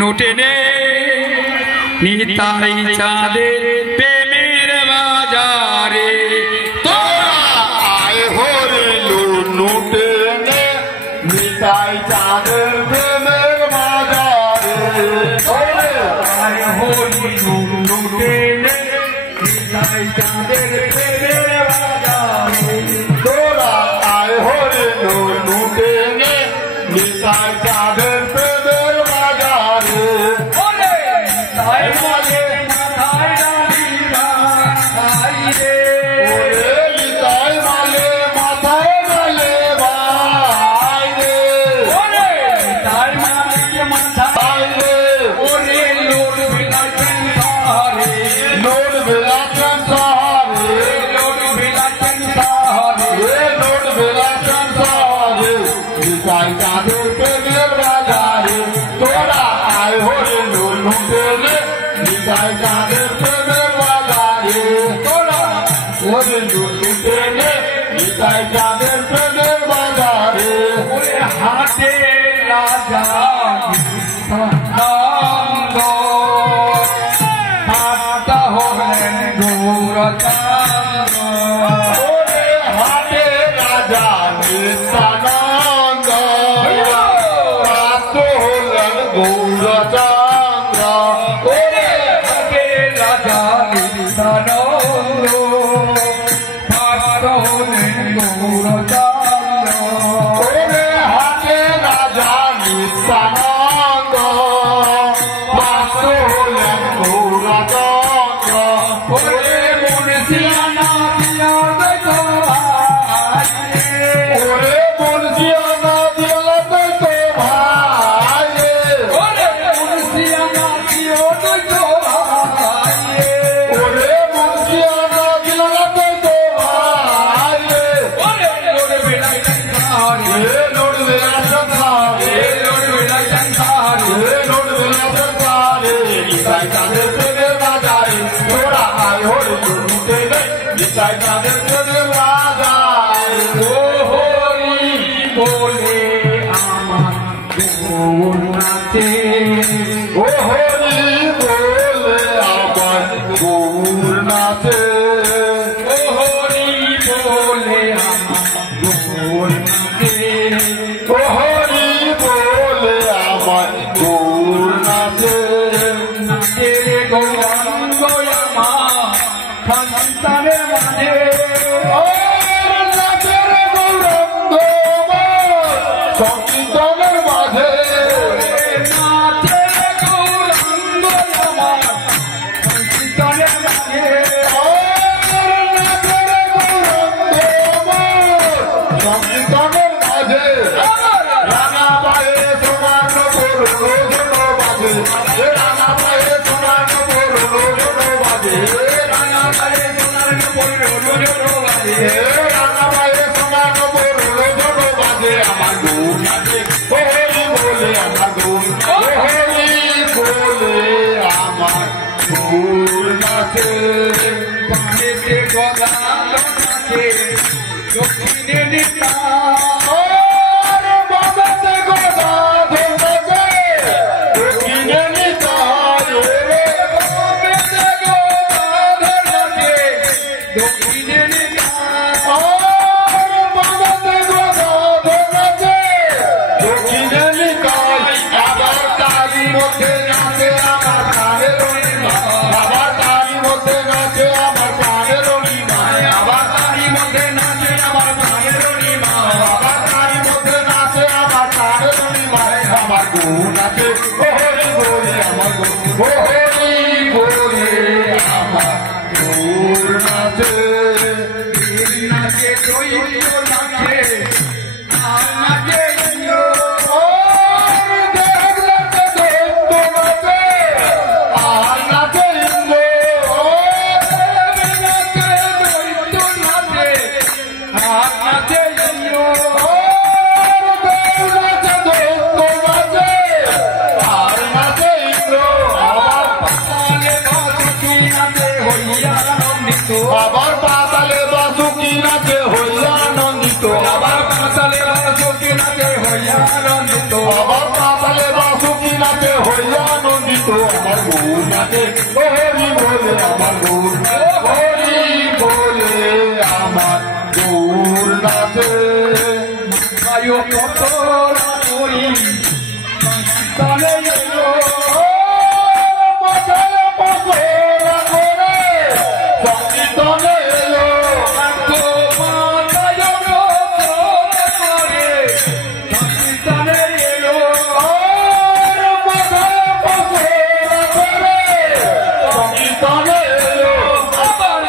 নুটেনে নিতাই চাঁদের প্রেমের বাজারে আয় হরে নুটেনে নিতাই চাঁদের প্রেমের বাজারে আয় হরি নুটেনে নিতাই চাঁদের প্রেমের বাজারে তোরা আয় হরে নুটেনে নিতাই চাঁদের প্রেমের বাজারে তাই বলে মাথায় ডালিরা তাই রে নিতাই মালে মাথায় মালে ভাই রে তাই মালিক মাথায় রে ওরে লোড বিলাচন সাহারে নোট বিলাচন সাহারে লোড বিলাচন সাহারে নোট বিলাচন সাহারে নিতাই চাঁদের প্রেমের বাজারে তোরা আয় হরে নুটেনে নিতাই চাঁদের প্রেমের বাজারে তোরা ওরে নুটেনে নিতাই চাঁদের প্রেমের বাজারে ওরে হাটে রাজা নন্দ হাটটা হলেন গৌরচান্দ ওরে হাটে রাজা নিত্যানন্দ প্রাপ্ত হলেন গৌরচন্দ্র ওরে হাটে রাজা নিত্যানন্দ হাটটা হলেন গৌরচান্দ ওরে হাটে রাজা নিত্যানন্দ প্রাপ্ত হলেন গৌরচন্দ্র ওরে মুর্শিয়ানা দিয়া ওরে বলছিয়ানা দিলাতে তো ভাই ওরে মুর্শিয়ানা দিও তো ভাই ওরে বলছিয়ানা দিলাতে তো ভাই ওরে লোড বিলাচন সাহারে নোট বিলাচন সাহারে লোড বিলাচন সাহারে নোট বিলাচন সাহারে নিতাই চাঁদের প্রেমের বাজারে তোরা আয় হরে নুটেনে নিতাই চাঁদের প্রেমের বাজারে ও হরি বলে আমার গৌর নাচে ও হরি বলে আমার গৌর নাচে ও হরি বলে আমার গৌর নাচে ও হরি বলে আমার গৌর নাচে নাচে গৌরাঙ্গ আমার সন্তানের মাঝে নাচের গৌরঙ্গ সংকীর্তনের মাঝে নাচে গৌরাঙ্গ আমার সন্তানের মাঝে নাচের গৌরঙ্গ সংকীর্তনের মাঝে রাঙা পায়ে সোনার পড়লো বাজে রাঙা পায়ে সোনার পড়লো বাজে রাঙা পায়ে সোনার পড়লো বাজে রাঙা পায়ে সোনার পড়লো বাজে আমার গৌর নাচে হরি বলে আমার গৌর হরি বলে আমার গৌর নাচে বামেতে গদাল নাচে দক্ষিণে নিতা বাবাতে গোদা ধরেছে দক্ষিণে নিতাই রে বামেতে গদাল নাচে দক্ষিণে নিতা বাবাতে গোদা ধরেছে দক্ষিণে নিতাই আবার তারি মধ্যে নাচে আমার প্রাণের রঙিনা আবার তারি মধ্যে নাচে আমার প্রাণের রঙিনা আবার তারি মধ্যে নাচে আমার প্রাণের রণিমা আবার তারি মধ্যে নাচে আমার প্রাণের রঙিনা আমার গৌর নাচে হরি বলে আমার গৌর হরি বলে আমার গৌর নাচে নাচে দৈত্য নাচে আর নাচে ইন্দ্র দেখলে তো হইয়া আনন্দিত আমার গৌর নাচে হরি বলে আমার গৌর হরি বলে আমার গৌর নাচে আয়ো কত করি তলে এলো মাথায় পছরা করে সংকীর্তনে এলো তো মাথায় করে তলে এলো মাথায় পছরা করে সংকীর্তনে এলো আবার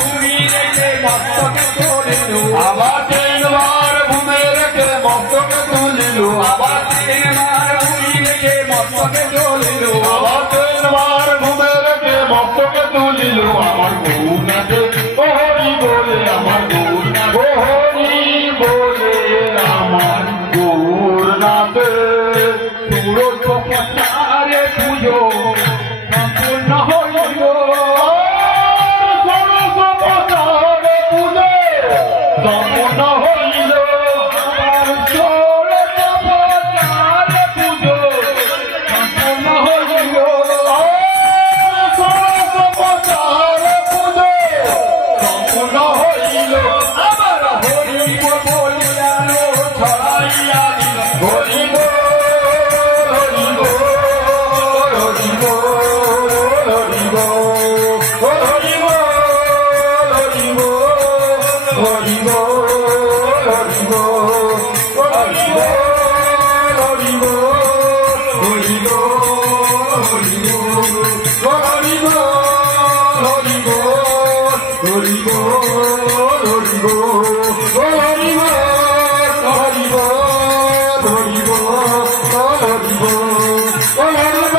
ভূমি রেখে মস্তকে তোলেলো আবার তিনবার ঘুমে রেখে মস্তকে তুলিল আবার ভূমি রেখে মস্তকে তোলেলো আবার তিনবার ঘুমে রেখে মস্তকে তুলিল আমার গৌর নাচে হরি বলে আমার গৌর নাচে হরি বলে আমার গৌর নাচে ষোড়শ পচারে পুজো সম্পূর্ণ হইল ষোড়শ বছরে পুজো সম্পূর্ণ হইল ষোড়শ পচারে পুজো সম্পূর্ণ হইল ষোড়শ বছরে পুজো সম্পূর্ণ হইল আবার হরিব বলিয়ালো ছড়াইয়া দিল হরি হরি হরি হরি হরি হরি হরি হরি